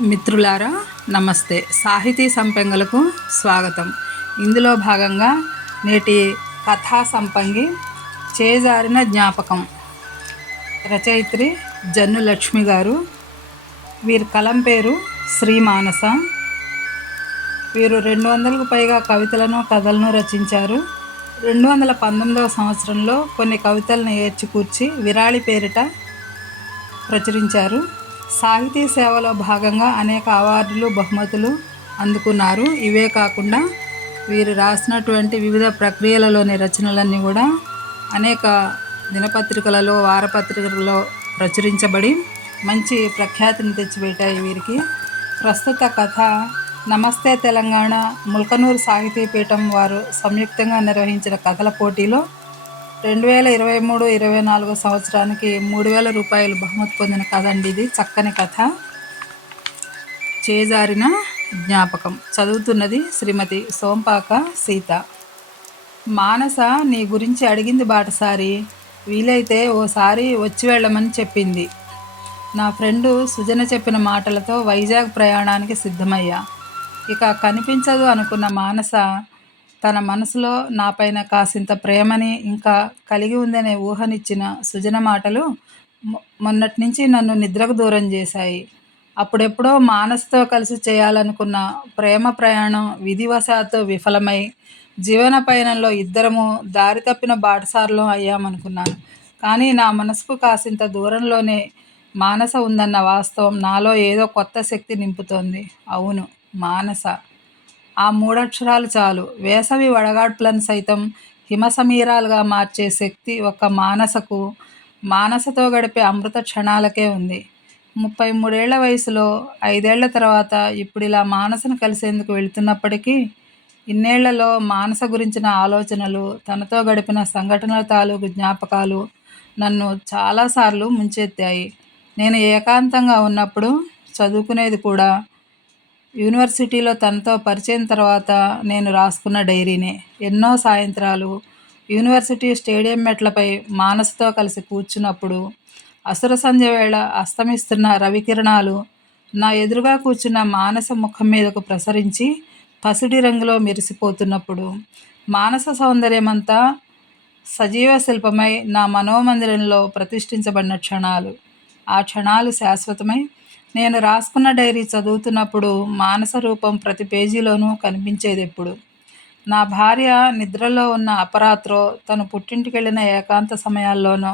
మిత్రులారా నమస్తే. సాహితీ సంపెంగలకు స్వాగతం. ఇందులో భాగంగా నేటి కథా సంపంగి చేజారిన జ్ఞాపకం. రచయిత్రి జన్ను లక్ష్మి గారు. వీరి కలం పేరు శ్రీ మానస. వీరు రెండు వందలకు పైగా కవితలను కథలను రచించారు. రెండు వందల పంతొమ్మిదవ సంవత్సరంలో కొన్ని కవితలను ఏర్చికూర్చి విరాళి పేరిట ప్రచురించారు. సాహితీ సేవలో భాగంగా అనేక అవార్డులు బహుమతులు అందుకున్నారు. ఇవే కాకుండా వీరు రాసినటువంటి వివిధ ప్రక్రియలలోని రచనలన్నీ కూడా అనేక దినపత్రికలలో వారపత్రికలలో ప్రచురించబడి మంచి ప్రఖ్యాతిని తెచ్చిపెట్టాయి వీరికి. ప్రస్తుత కథ నమస్తే తెలంగాణ ముల్కనూరు సాహితీ పీఠం వారు సంయుక్తంగా నిర్వహించిన కథల పోటీలో రెండు వేల ఇరవై మూడు ఇరవై నాలుగు సంవత్సరానికి మూడు వేల రూపాయలు బహుమతి పొందిన కథ అండి ఇది. చక్కని కథ. చేజారిన జ్ఞాపకం. చదువుతున్నది శ్రీమతి సోంపాక సీత. మానస నీ గురించి అడిగింది బాటసారి. వీలైతే ఓసారి వచ్చి వెళ్ళమని చెప్పింది. నా ఫ్రెండు సుజన చెప్పిన మాటలతో వైజాగ్ ప్రయాణానికి సిద్ధమయ్యా. ఇక కనిపించదు అనుకున్న మానస తన మనసులో నాపైన కాసింత ప్రేమని ఇంకా కలిగి ఉందనే ఊహనిచ్చిన సుజన మాటలు మొన్నటి నుంచి నన్ను నిద్రకు దూరం చేశాయి. అప్పుడెప్పుడో మానసుతో కలిసి చేయాలనుకున్న ప్రేమ ప్రయాణం విధివశాత్తు విఫలమై జీవన పయనంలో ఇద్దరము దారి తప్పిన బాటసారులు అయ్యామనుకున్నాను. కానీ నా మనసుకు కాసింత దూరంలోనే మానస ఉందన్న వాస్తవం నాలో ఏదో కొత్త శక్తి నింపుతోంది. అవును మానస. ఆ మూడక్షరాలు చాలు. వేసవి వడగాడ్పులను సైతం హిమసమీరాలుగా మార్చే శక్తి ఒక మానసకు మానసతో గడిపే అమృత క్షణాలకే ఉంది. ముప్పై మూడేళ్ళ వయసులో ఐదేళ్ళ తర్వాత ఇప్పుడు ఇలా మానసను కలిసేందుకు వెళుతున్నప్పటికీ ఇన్నేళ్ళలో మానస గురించిన ఆలోచనలు తనతో గడిపిన సంఘటనల తాలూకు జ్ఞాపకాలు నన్ను చాలాసార్లు ముంచెత్తాయి. నేను ఏకాంతంగా ఉన్నప్పుడు చదువుకునేది కూడా యూనివర్సిటీలో తనతో పరిచయం తర్వాత నేను రాసుకున్న డైరీనే. ఎన్నో సాయంత్రాలు యూనివర్సిటీ స్టేడియం మెట్లపై మానసుతో కలిసి కూర్చున్నప్పుడు అసుర సంధ్య వేళ అస్తమిస్తున్న రవికిరణాలు నా ఎదురుగా కూర్చున్న మానస ముఖం మీదకు ప్రసరించి పసిడి రంగులో మెరిసిపోతున్నప్పుడు మానస సౌందర్యమంతా సజీవ శిల్పమై నా మనోమందిరంలో ప్రతిష్ఠించబడిన క్షణాలు. ఆ క్షణాలు శాశ్వతమై నేను రాసుకున్న డైరీ చదువుతున్నప్పుడు మానస రూపం ప్రతి పేజీలోనూ కనిపించేది ఎప్పుడు నా భార్య నిద్రలో ఉన్న అపరాత్రో తను పుట్టింటికి వెళ్ళిన ఏకాంత సమయాల్లోనో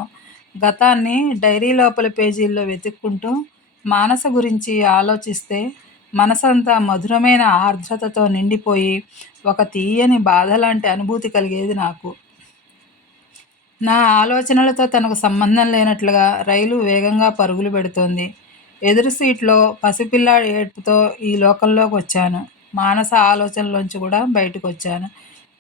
గతాన్ని డైరీ లోపల పేజీల్లో వెతుక్కుంటూ మానస గురించి ఆలోచిస్తే మనసంతా మధురమైన ఆర్ద్రతతో నిండిపోయి ఒక తీయని బాధ లాంటి అనుభూతి కలిగేది నాకు. నా ఆలోచనలతో తనకు సంబంధం లేనట్లుగా రైలు వేగంగా పరుగులు పెడుతోంది. ఎదురు సీట్లో పసిపిల్లాడి ఏడ్పుతో ఈ లోకంలోకి వచ్చాను. మానస ఆలోచనలోంచి కూడా బయటకు వచ్చాను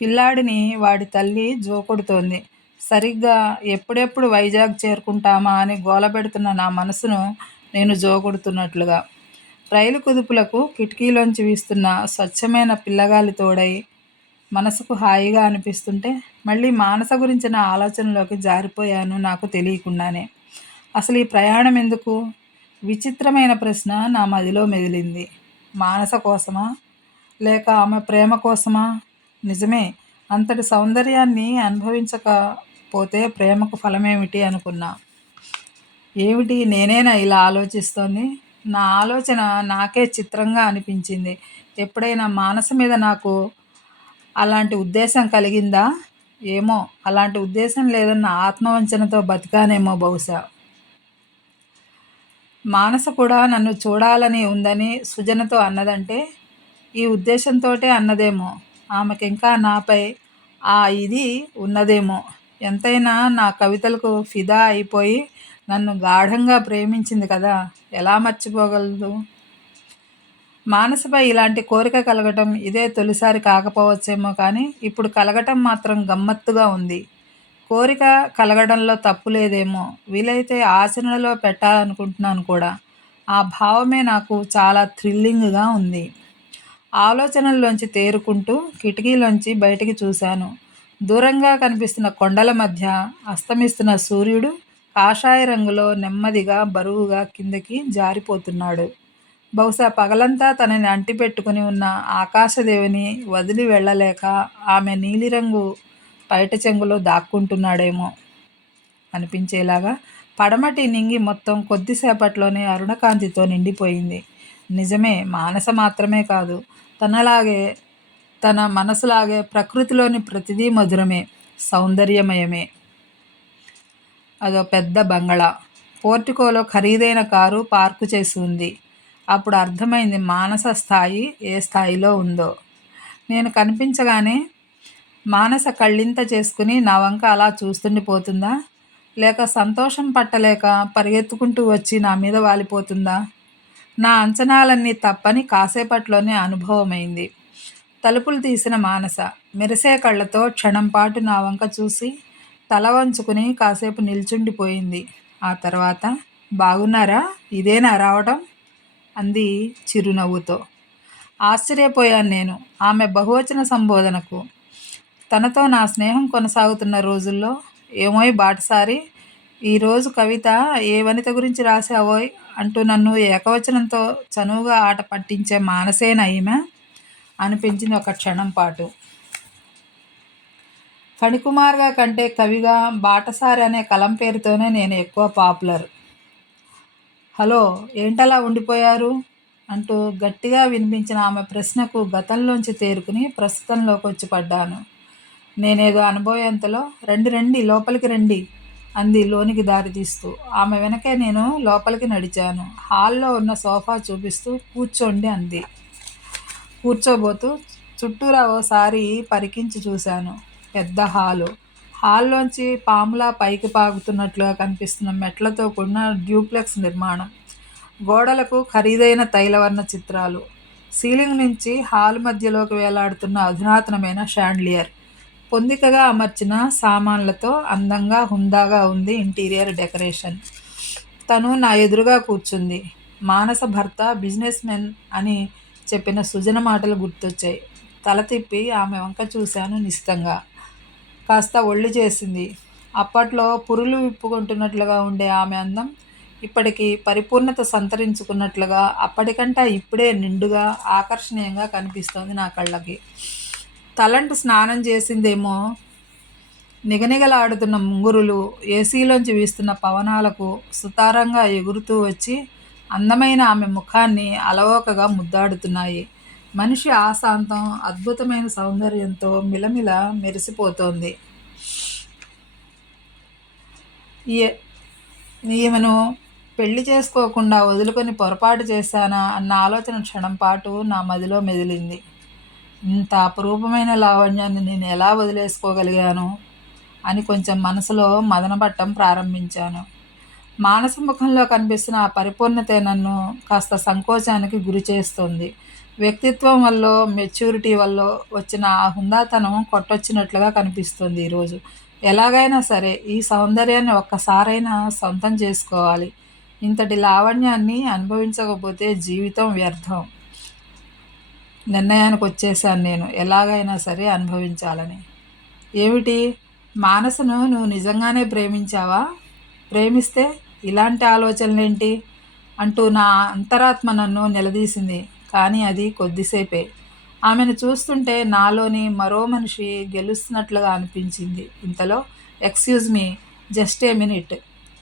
పిల్లాడిని వాడి తల్లి జోకొడుతోంది. సరిగ్గా ఎప్పుడెప్పుడు వైజాగ్ చేరుకుంటామా అని గోలపెడుతున్న నా మనసును నేను జోగొడుతున్నట్లుగా రైలు కుదుపులకు కిటికీలోంచి వీస్తున్న స్వచ్ఛమైన పిల్లగాలి తోడై మనసుకు హాయిగా అనిపిస్తుంటే మళ్ళీ మానస గురించిన ఆలోచనలోకి జారిపోయాను నాకు తెలియకుండానే. అసలు ఈ ప్రయాణం ఎందుకు? విచిత్రమైన ప్రశ్న నా మదిలో మెదిలింది. మానస కోసమా? లేక ఆమె ప్రేమ కోసమా? నిజమే అంతటి సౌందర్యాన్ని అనుభవించకపోతే ప్రేమకు ఫలమేమిటి అనుకున్నా. ఏమిటి? నేనేనా ఇలా ఆలోచిస్తోంది? నా ఆలోచన నాకే చిత్రంగా అనిపించింది. ఎప్పుడైనా మానస మీద నాకు అలాంటి ఉద్దేశం కలిగిందా? ఏమో అలాంటి ఉద్దేశం లేదన్న ఆత్మవంచనతో బతికానేమో బహుశా. మానస కూడా నన్ను చూడాలని ఉందని సుజనతో అన్నదంటే ఈ ఉద్దేశంతోటే అన్నదేమో. ఆమెకింకా నాపై ఆ ఇది ఉన్నదేమో. ఎంతైనా నా కవితలకు ఫిదా అయిపోయి నన్ను గాఢంగా ప్రేమించింది కదా ఎలా మర్చిపోగలదు? మానసపై ఇలాంటి కోరిక కలగటం ఇదే తొలిసారి కాకపోవచ్చేమో కానీ ఇప్పుడు కలగటం మాత్రం గమ్మత్తుగా ఉంది. కోరిక కలగడంలో తప్పు లేదేమో. వీలైతే ఆచరణలో పెట్టాలనుకుంటున్నాను కూడా. ఆ భావమే నాకు చాలా థ్రిల్లింగ్గా ఉంది. ఆలోచనల్లోంచి తేరుకుంటూ కిటికీలోంచి బయటికి చూశాను. దూరంగా కనిపిస్తున్న కొండల మధ్య అస్తమిస్తున్న సూర్యుడు కాషాయ రంగులో నెమ్మదిగా బరువుగా కిందకి జారిపోతున్నాడు. బహుశా పగలంతా తనని అంటిపెట్టుకుని ఉన్న ఆకాశదేవిని వదిలి వెళ్ళలేక ఆమె నీలిరంగు పైట చెంగులో దాక్కుంటున్నాడేమో అనిపించేలాగా పడమటి నింగి మొత్తం కొద్దిసేపట్లోనే అరుణకాంతితో నిండిపోయింది. నిజమే మానస మాత్రమే కాదు తనలాగే తన మనసులాగే ప్రకృతిలోని ప్రతిదీ మధురమే సౌందర్యమయమే. అదో పెద్ద బంగళా. పోర్టికోలో ఖరీదైన కారు పార్కు చేసి ఉంది అప్పుడు అర్థమైంది మానస స్థాయి ఏ స్థాయిలో ఉందో. నేను కనిపించగానే మానస కళ్ళింత చేసుకుని నా వంక అలా చూస్తుండిపోతుందా లేక సంతోషం పట్టలేక పరిగెత్తుకుంటూ వచ్చి నా మీద వాలిపోతుందా? నా అంచనాలన్నీ తప్పని కాసేపట్లోనే అనుభవమైంది. తలుపులు తీసిన మానస మెరిసే కళ్ళతో క్షణం పాటు నా వంక చూసి తల వంచుకుని కాసేపు నిల్చుండిపోయింది ఆ తర్వాత బాగున్నారా? ఇదేనా రావటం? అంది చిరునవ్వుతో. ఆశ్చర్యపోయాను నేను. ఆమె బహువచన సంబోధనకు తనతో నా స్నేహం కొనసాగుతున్న రోజుల్లో ఏమోయ్ బాటసారి ఈరోజు కవిత ఏ వనిత గురించి రాసావోయ్ అంటూ నన్ను ఏకవచనంతో చనువుగా ఆట పట్టించే మానసేన ఈమె అనిపించింది ఒక క్షణం పాటు. ఫణికుమార్గా కంటే కవిగా బాటసారి అనే కలం పేరుతోనే నేను ఎక్కువ పాపులర్. హలో ఏంటలా ఉండిపోయారు? అంటూ గట్టిగా వినిపించిన ఆమె ప్రశ్నకు గతంలోంచి తేరుకుని ప్రస్తుతంలోకి వచ్చి పడ్డాను. నేనేదో అనుభవేంతలో రండి రండి లోపలికి రండి అంది లోనికి దారి తీస్తూ. ఆమె వెనకే నేను లోపలికి నడిచాను. హాల్లో ఉన్న సోఫా చూపిస్తూ కూర్చోండి అంది. కూర్చోబోతూ చుట్టూరా ఓసారి పరికించి చూశాను. పెద్ద హాలు. హాల్లోంచి పాములా పైకి పాగుతున్నట్లుగా కనిపిస్తున్న మెట్లతో కూడిన డ్యూప్లెక్స్ నిర్మాణం. గోడలకు ఖరీదైన తైలవర్ణ చిత్రాలు. సీలింగ్ నుంచి హాల్ మధ్యలోకి వేలాడుతున్న అధునాతనమైన షాండ్లియర్. పొందికగా అమర్చిన సామాన్లతో అందంగా హుందాగా ఉంది ఇంటీరియర్ డెకరేషన్. తను నా ఎదురుగా కూర్చుంది. మానస భర్త బిజినెస్ మెన్ అని చెప్పిన సుజన మాటలు గుర్తొచ్చాయి. తల తిప్పి ఆమె వంక చూశాను నిశితంగా. కాస్త ఒళ్ళు చేసింది. అప్పట్లో పురులు విప్పుకుంటున్నట్లుగా ఉండే ఆమె అందం ఇప్పటికి పరిపూర్ణత సంతరించుకున్నట్లుగా అప్పటికంటే ఇప్పుడే నిండుగా ఆకర్షణీయంగా కనిపిస్తోంది నా కళ్ళకి. తలంటు స్నానం చేసిందేమో. నిగనిగలాడుతున్న ముంగురులు ఏసీలోంచి వీస్తున్న పవనాలకు సుతారంగా ఎగురుతూ వచ్చి అందమైన ఆమె ముఖాన్ని అలవోకగా ముద్దాడుతున్నాయి. మనిషి ఆశాంతం అద్భుతమైన సౌందర్యంతో మిలమిల మెరిసిపోతోంది. ఈమెను పెళ్ళి చేసుకోకుండా వదులుకొని పొరపాటు చేశానా? అన్న ఆలోచన క్షణం పాటు నా మదిలో మెదిలింది. ఇంత అపురూపమైన లావణ్యాన్ని నేను ఎలా వదిలేసుకోగలిగాను అని కొంచెం మనసులో మదనపట్టం ప్రారంభించాను. మానస ముఖంలో కనిపిస్తున్న ఆ పరిపూర్ణతే నన్ను కాస్త సంకోచానికి గురి చేస్తుంది. వ్యక్తిత్వం వల్ల మెచ్యూరిటీ వల్ల వచ్చిన ఆ హుందాతనం కొట్టొచ్చినట్లుగా కనిపిస్తుంది ఈరోజు. ఎలాగైనా సరే ఈ సౌందర్యాన్ని ఒక్కసారైనా సొంతం చేసుకోవాలి. ఇంతటి లావణ్యాన్ని అనుభవించకపోతే జీవితం వ్యర్థం. నిర్ణయానికి వచ్చేసాను నేను. ఎలాగైనా సరే అనుభవించాలని. ఏమిటి? మానసను నువ్వు నిజంగానే ప్రేమించావా? ప్రేమిస్తే ఇలాంటి ఆలోచనలేంటి? అంటూ నా అంతరాత్మ నన్ను నిలదీసింది. కానీ అది కొద్దిసేపే. ఆమెను చూస్తుంటే నాలోని మరో మనిషి గెలుస్తున్నట్లుగా అనిపించింది. ఇంతలో excuse me just a minute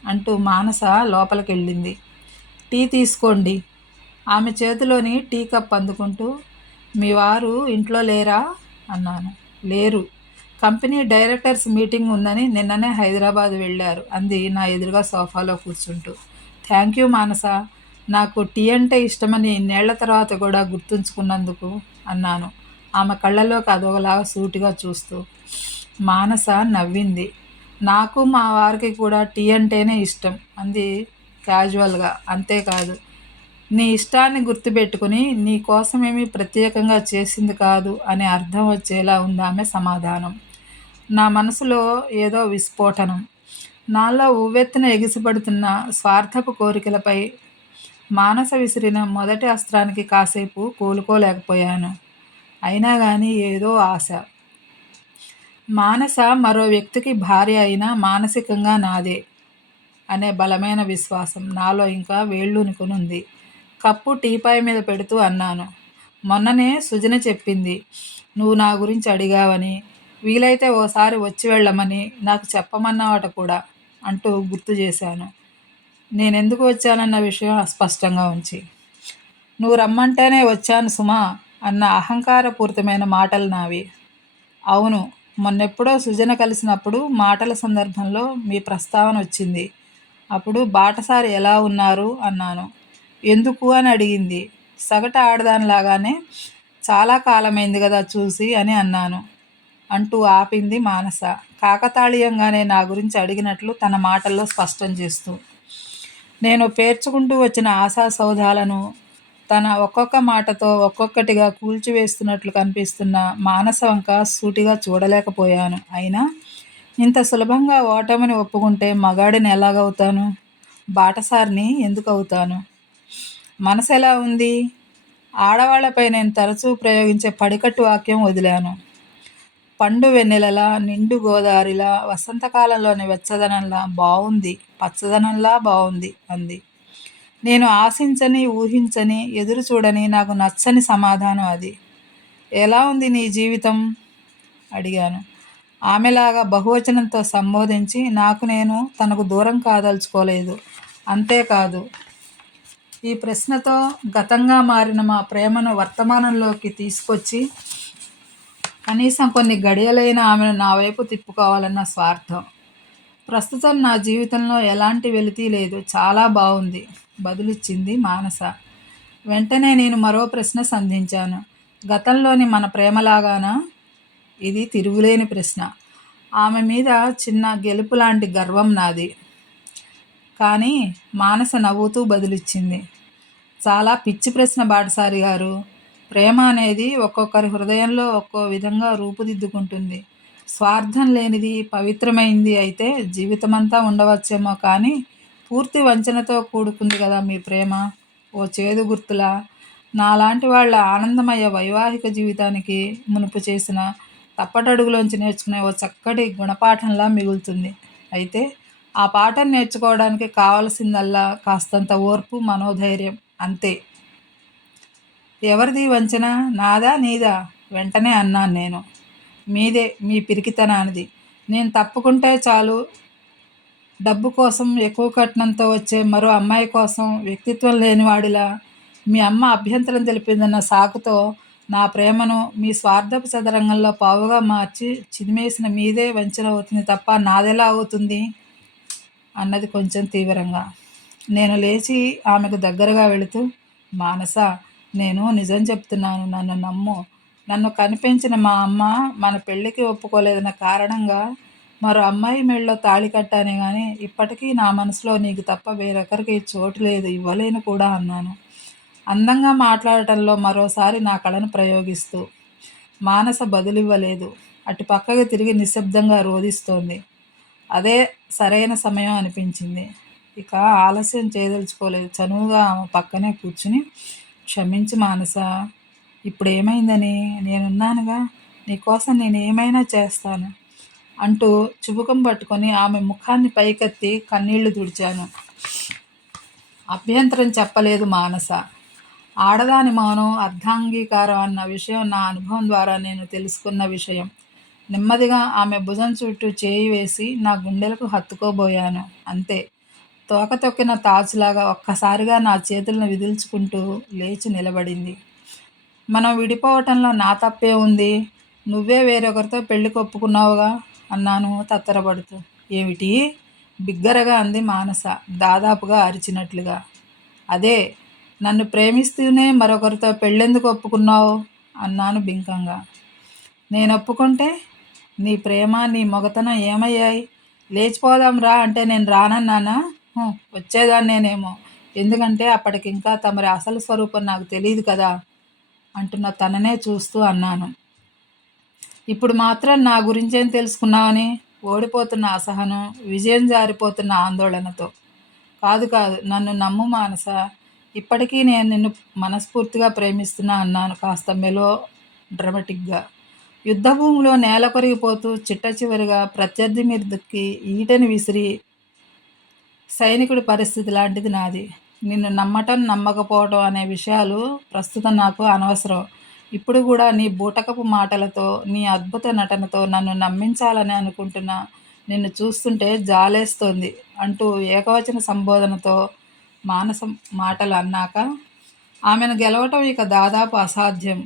అంటూ మానస లోపలికి వెళ్ళింది టీ తీసుకోండి. ఆమె చేతిలోని టీ కప్ అందుకుంటూ మీ వారు ఇంట్లో లేరా? అన్నాను. లేరు. కంపెనీ డైరెక్టర్స్ మీటింగ్ ఉందని నిన్ననే హైదరాబాద్ వెళ్ళారు. అంది నా ఎదురుగా సోఫాలో కూర్చుంటూ. Thank you Manasa. నాకు టీ అంటే ఇష్టమని నేళ్ళ తర్వాత కూడా గుర్తుంచుకున్నందుకు అన్నాను. ఆమె కళ్ళలోకి అదొకలాగా సూటిగా చూస్తూ. మానస నవ్వింది. నాకు మా వారికి కూడా టీ అంటేనే ఇష్టం అంది క్యాజువల్గా. అంతేకాదు. నీ ఇష్టాన్ని గుర్తుపెట్టుకుని నీ కోసమేమీ ప్రత్యేకంగా చేసింది కాదు అనే అర్థం వచ్చేలా ఉంది ఆమె సమాధానం. నా మనసులో ఏదో విస్ఫోటనం. నాలో ఉవ్వెత్తున ఎగిసిపడుతున్న స్వార్థపు కోరికలపై మానస విసిరిన మొదటి అస్త్రానికి కాసేపు కోలుకోలేకపోయాను. అయినా కానీ ఏదో ఆశ. మానస మరో వ్యక్తికి భార్య అయినా మానసికంగా నాదే అనే బలమైన విశ్వాసం నాలో ఇంకా వేళ్ళూనుకునుంది. కప్పు టీపాయ్ మీద పెడుతూ అన్నాను. మొన్ననే సుజన చెప్పింది నువ్వు నా గురించి అడిగావని. వీలైతే ఓసారి వచ్చి వెళ్ళమని నాకు చెప్పమన్నవాట కూడా అంటూ గుర్తు చేశాను. నేనెందుకు వచ్చానన్న విషయం అస్పష్టంగా ఉంచి. నువ్వు రమ్మంటేనే వచ్చాను సుమా అన్న అహంకారపూరితమైన మాటలు నావి. అవును మొన్నెప్పుడో సుజన కలిసినప్పుడు మాటల సందర్భంలో మీ ప్రస్తావన వచ్చింది. అప్పుడు బాటసారి ఎలా ఉన్నారు? అన్నాను. ఎందుకు అని అడిగింది. సగటు ఆడదానిలాగానే చాలా కాలమైంది కదా చూసి అని అన్నాను. అంటూ ఆపింది మానస. కాకతాళీయంగానే నా గురించి అడిగినట్లు తన మాటల్లో స్పష్టం చేస్తూ నేను పేర్చుకుంటూ వచ్చిన ఆశా సౌధాలను తన ఒక్కొక్క మాటతో ఒక్కొక్కటిగా కూల్చివేస్తున్నట్లు కనిపిస్తున్న మానస వంక సూటిగా చూడలేకపోయాను. అయినా ఇంత సులభంగా ఓటమిని ఒప్పుకుంటే మగాడిని ఎలాగవుతాను? బాటసారిని ఎందుకు అవుతాను మనసు ఎలా ఉంది? ఆడవాళ్ళపై నేను తరచూ ప్రయోగించే పడికట్టు వాక్యం వదిలాను. పండు వెన్నెలలా నిండు గోదావరిలా వసంతకాలంలోని వెచ్చదనంలా బాగుంది పచ్చదనంలా బాగుంది అంది. నేను ఆశించని ఊహించని ఎదురు చూడని నాకు నచ్చని సమాధానం అది. ఎలా ఉంది నీ జీవితం? అడిగాను. ఆమెలాగా బహువచనంతో సంబోధించి నాకు నేను తనకు దూరం కాదలుచుకోలేదు. అంతేకాదు ఈ ప్రశ్నతో గతంగా మారిన మా ప్రేమను వర్తమానంలోకి తీసుకొచ్చి కనీసం కొన్ని గడియలైన ఆమెను నా వైపు తిప్పుకోవాలన్న స్వార్థం. ప్రస్తుతం నా జీవితంలో ఎలాంటి వెలితి లేదు. చాలా బాగుంది బదులిచ్చింది మానస. వెంటనే నేను మరో ప్రశ్న సంధించాను. గతంలోని మన ప్రేమలాగానా? ఇది తిరుగులేని ప్రశ్న. ఆమె మీద చిన్న గెలుపు లాంటి గర్వం నాది. కానీ మానస నవ్వుతూ బదులిచ్చింది. చాలా పిచ్చి ప్రశ్న బాటసారి గారు. ప్రేమ అనేది ఒక్కొక్కరి హృదయంలో ఒక్కో విధంగా రూపుదిద్దుకుంటుంది. స్వార్థం లేనిది పవిత్రమైంది అయితే జీవితమంతా ఉండవచ్చేమో కానీ పూర్తి వంచనతో కూడుకుంది కదా మీ ప్రేమ. ఓ చేదు గుర్తులా? నాలాంటి వాళ్ళ ఆనందమయ వైవాహిక జీవితానికి మునుపు చేసిన తప్పటడుగులోంచి నేర్చుకునే ఓ చక్కటి గుణపాఠంలా మిగులుతుంది. అయితే ఆ పాఠం నేర్చుకోవడానికి కావలసిందల్లా కాస్తంత ఓర్పు మనోధైర్యం అంతే. ఎవరిది వంచన? నాదా నీదా? వెంటనే అన్నాను నేను. మీదే మీ పిరికితనానిది. నేను తప్పుకుంటే చాలు. డబ్బు కోసం ఎక్కువ కట్నంతో వచ్చే మరో అమ్మాయి కోసం వ్యక్తిత్వం లేనివాడిలా మీ అమ్మ అభ్యంతరం తెలిపిందన్న సాకుతో నా ప్రేమను మీ స్వార్థపు చదరంగంలో పావుగా మార్చి చిదిమేసిన మీదే వంచన అవుతుంది తప్ప నాదెలా అవుతుంది? అన్నది కొంచెం తీవ్రంగా. నేను లేచి ఆమెకు దగ్గరగా వెళుతూ మానస నేను నిజం చెప్తున్నాను నన్ను నమ్ము. నన్ను కనిపించిన మా అమ్మ మన పెళ్ళికి ఒప్పుకోలేదన్న కారణంగా మరో అమ్మాయి మెళ్ళో తాళి కట్టానే కానీ ఇప్పటికీ నా మనసులో నీకు తప్ప వేరొకరికి చోటు లేదు ఇవ్వలేను కూడా అన్నాను. అందంగా మాట్లాడటంలో మరోసారి నా కళను ప్రయోగిస్తూ మానస బదులివ్వలేదు. అటు పక్కకి తిరిగి నిశ్శబ్దంగా రోధిస్తోంది. అదే సరైన సమయం అనిపించింది. ఇక ఆలస్యం చేయదలుచుకోలేదు. చనువుగా ఆమె పక్కనే కూర్చుని క్షమించి మానస ఇప్పుడు ఏమైందని నేనున్నానుగా. నీకోసం నేను ఏమైనా చేస్తాను అంటూ చుబుకం పట్టుకొని ఆమె ముఖాన్ని పైకెత్తి కన్నీళ్ళు తుడిచాను. అభ్యంతరం చెప్పలేదు మానస. ఆడదాని మౌనం అర్ధాంగీకారం అన్న విషయం నా అనుభవం ద్వారా నేను తెలుసుకున్న విషయం. నెమ్మదిగా ఆమె భుజం చుట్టూ చేయి వేసి నా గుండెలకు హత్తుకోబోయాను. అంతే. తోక తొక్కిన తాచులాగా ఒక్కసారిగా నా చేతులను విదిల్చుకుంటూ లేచి నిలబడింది. మనం విడిపోవటంలో నా తప్పే ఉంది. నువ్వే వేరొకరితో పెళ్ళి కొప్పుకున్నావుగా? అన్నాను తత్తరపడుతూ. ఏమిటి? బిగ్గరగా అంది మానస దాదాపుగా అరిచినట్లుగా. అదే నన్ను ప్రేమిస్తూనే మరొకరితో పెళ్ళెందుకు ఒప్పుకున్నావు? అన్నాను బింకంగా. నేను ఒప్పుకుంటే నీ ప్రేమ నీ మొగతనం ఏమయ్యాయి? లేచిపోదాం రా అంటే నేను రానన్నానా? వచ్చేదాన్నేనేమో. ఎందుకంటే అప్పటికింకా తమరి అసలు స్వరూపం నాకు తెలియదు కదా అంటున్న తననే చూస్తూ అన్నాను. ఇప్పుడు మాత్రం నా గురించేం తెలుసుకున్నావని? ఓడిపోతున్న అసహనం విజయం జారిపోతున్న ఆందోళనతో. కాదు కాదు నన్ను నమ్ము మానస. ఇప్పటికీ నేను నిన్ను మనస్ఫూర్తిగా ప్రేమిస్తున్నా అన్నాను కాస్త మెలో డ్రమటిక్గా. యుద్ధభూమిలో నేల కొరిగిపోతూ చిట్ట చివరిగా ప్రత్యర్థి మీదకి ఈటని విసిరి సైనికుడి పరిస్థితి లాంటిది నాది. నిన్ను నమ్మటం నమ్మకపోవటం అనే విషయాలు ప్రస్తుతం నాకు అనవసరం. ఇప్పుడు కూడా నీ బూటకపు మాటలతో నీ అద్భుత నటనతో నన్ను నమ్మించాలని అనుకుంటున్నా. నిన్ను చూస్తుంటే జాలేస్తోంది అంటూ ఏకవచన సంబోధనతో మానస మాటలు అన్నాక ఆమెను గెలవటం ఇక దాదాపు అసాధ్యం.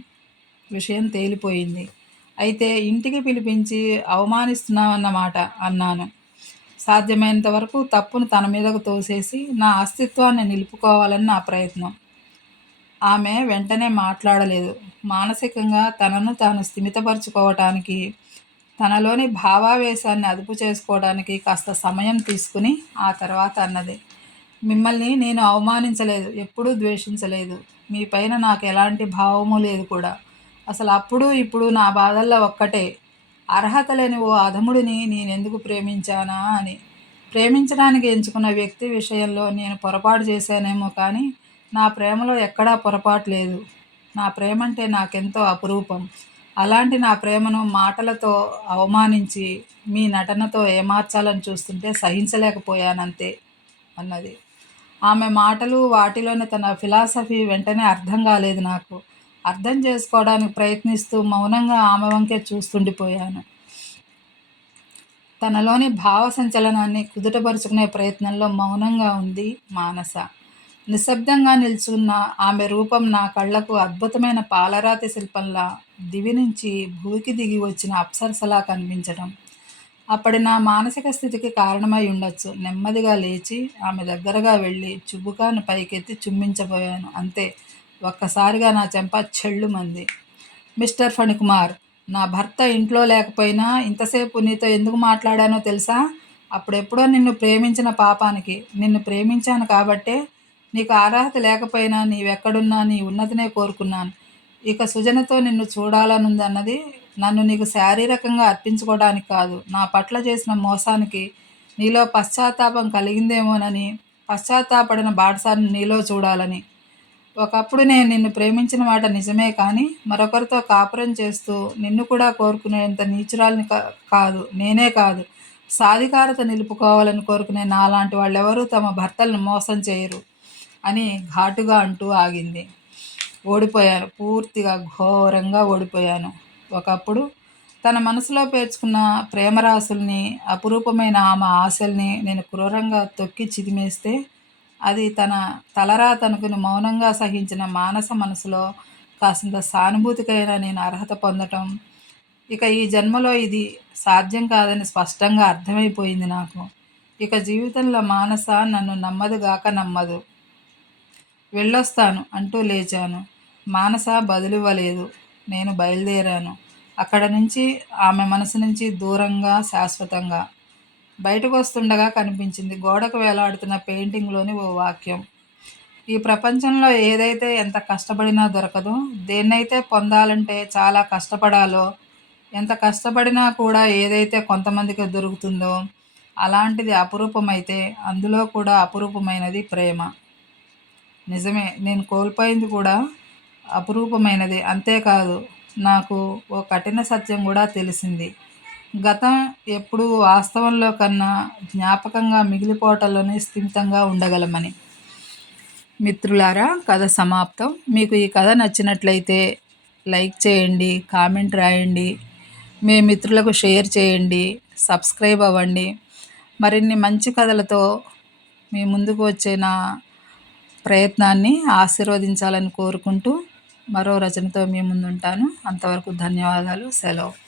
విషయం తేలిపోయింది. అయితే ఇంటికి పిలిపించి అవమానిస్తున్నావన్నమాట అన్నాను. సాధ్యమైనంత వరకు తప్పును తన మీదకు తోసేసి నా అస్తిత్వాన్ని నిలుపుకోవాలని నా ప్రయత్నం. ఆమె వెంటనే మాట్లాడలేదు. మానసికంగా తనను తాను స్థిమితపరచుకోవటానికి తనలోని భావావేశాన్ని అదుపు చేసుకోవడానికి కాస్త సమయం తీసుకుని ఆ తర్వాత అన్నది. మిమ్మల్ని నేను అవమానించలేదు ఎప్పుడూ ద్వేషించలేదు. మీ పైన నాకు ఎలాంటి భావము లేదు కూడా. అసలు అప్పుడు ఇప్పుడు నా బాధల్లో ఒక్కటే. అర్హత లేని ఓ అధముడిని నేనెందుకు ప్రేమించానా అని. ప్రేమించడానికి ఎంచుకున్న వ్యక్తి విషయంలో నేను పొరపాటు చేశానేమో కానీ నా ప్రేమలో ఎక్కడా పొరపాటు లేదు. నా ప్రేమ అంటే నాకెంతో అపురూపం. అలాంటి నా ప్రేమను మాటలతో అవమానించి మీ నటనతో ఏమార్చాలని చూస్తుంటే సహించలేకపోయానంతే అన్నది. ఆమె మాటలు వాటిలోని తన ఫిలాసఫీ వెంటనే అర్థం కాలేదు నాకు. అర్థం చేసుకోవడానికి ప్రయత్నిస్తూ మౌనంగా ఆమె వంకే చూస్తుండిపోయాను. తనలోని భావ సంచలనాన్ని కుదుటపరుచుకునే ప్రయత్నంలో మౌనంగా ఉంది మానస. నిశ్శబ్దంగా నిల్చున్న ఆమె రూపం నా కళ్ళకు అద్భుతమైన పాలరాతి శిల్పంలా దివి నుంచి భూకి దిగి వచ్చిన అప్సరసలా కనిపించడం అప్పటి నా మానసిక స్థితికి కారణమై ఉండొచ్చు. నెమ్మదిగా లేచి ఆమె దగ్గరగా వెళ్ళి చుబుకాను పైకెత్తి చుమ్మించబోయాను. అంతే. ఒక్కసారిగా నా చెంప చెళ్ళుమంది మిస్టర్ ఫణికుమార్ నా భర్త ఇంట్లో లేకపోయినా ఇంతసేపు నీతో ఎందుకు మాట్లాడానో తెలుసా? అప్పుడెప్పుడో నిన్ను ప్రేమించిన పాపానికి నిన్ను ప్రేమించాను కాబట్టే నీకు అర్హత లేకపోయినా నీవెక్కడున్నా నీ ఉన్నతినే కోరుకున్నాను. ఇక సుజనతో నిన్ను చూడాలనుందన్నది నన్ను నీకు శారీరకంగా అర్పించుకోవడానికి కాదు నా పట్ల చేసిన మోసానికి నీలో పశ్చాత్తాపం కలిగిందేమోనని పశ్చాత్తాపడిన బాటసారిని నీలో చూడాలని. ఒకప్పుడు నేను నిన్ను ప్రేమించిన మాట నిజమే కానీ మరొకరితో కాపురం చేస్తూ నిన్ను కూడా కోరుకునేంత నీచురాలని కాదు నేనే కాదు. సాధికారత నిలుపుకోవాలని కోరుకునే నాలాంటి వాళ్ళెవరూ తమ భర్తలను మోసం చేయరు అని ఘాటుగా అంటూ ఆగింది. ఓడిపోయాను పూర్తిగా ఘోరంగా ఓడిపోయాను. ఒకప్పుడు తన మనసులో పేర్చుకున్న ప్రేమరాశుల్ని అపురూపమైన ఆమె ఆశల్ని నేను క్రూరంగా తొక్కి చిదిమేస్తే అది తన తలరాత అనుకుని మౌనంగా సహించిన మానస మనసులో కాసింత సానుభూతికైనా నేను అర్హత పొందటం. ఇక ఈ జన్మలో ఇది సాధ్యం కాదని స్పష్టంగా అర్థమైపోయింది నాకు. ఇక జీవితంలో మానస నన్ను నమ్మదుగాక నమ్మదు. వెళ్ళొస్తాను అంటూ లేచాను. మానస బదులివ్వలేదు. నేను బయలుదేరాను. అక్కడ నుంచి ఆమె మనసు నుంచి దూరంగా శాశ్వతంగా బయటకు వస్తుండగా కనిపించింది గోడకు వేలాడుతున్న పెయింటింగ్లోని ఓ వాక్యం. ఈ ప్రపంచంలో ఏదైతే ఎంత కష్టపడినా దొరకదో దేన్నైతే పొందాలంటే చాలా కష్టపడాలో ఎంత కష్టపడినా కూడా ఏదైతే కొంతమందికి దొరుకుతుందో అలాంటిది అపురూపమైతే అందులో కూడా అపురూపమైనది ప్రేమ. నిజమే నేను కోల్పోయింది కూడా అపురూపమైనది. అంతేకాదు నాకు ఓ కఠిన సత్యం కూడా తెలిసింది. గతం ఎప్పుడు వాస్తవంలో కన్నా జ్ఞాపకంగా మిగిలిపోవటంలోనే స్థిమితంగా ఉండగలమని. మిత్రులారా కథ సమాప్తం. మీకు ఈ కథ నచ్చినట్లయితే లైక్ చేయండి కామెంట్ రాయండి మీ మిత్రులకు షేర్ చేయండి సబ్స్క్రైబ్ అవ్వండి. మరిన్ని మంచి కథలతో మీ ముందుకు వచ్చే నా ప్రయత్నాన్ని ఆశీర్వదించాలని కోరుకుంటూ మరో రచనతో మీ ముందుంటాను. అంతవరకు ధన్యవాదాలు. సెలవు.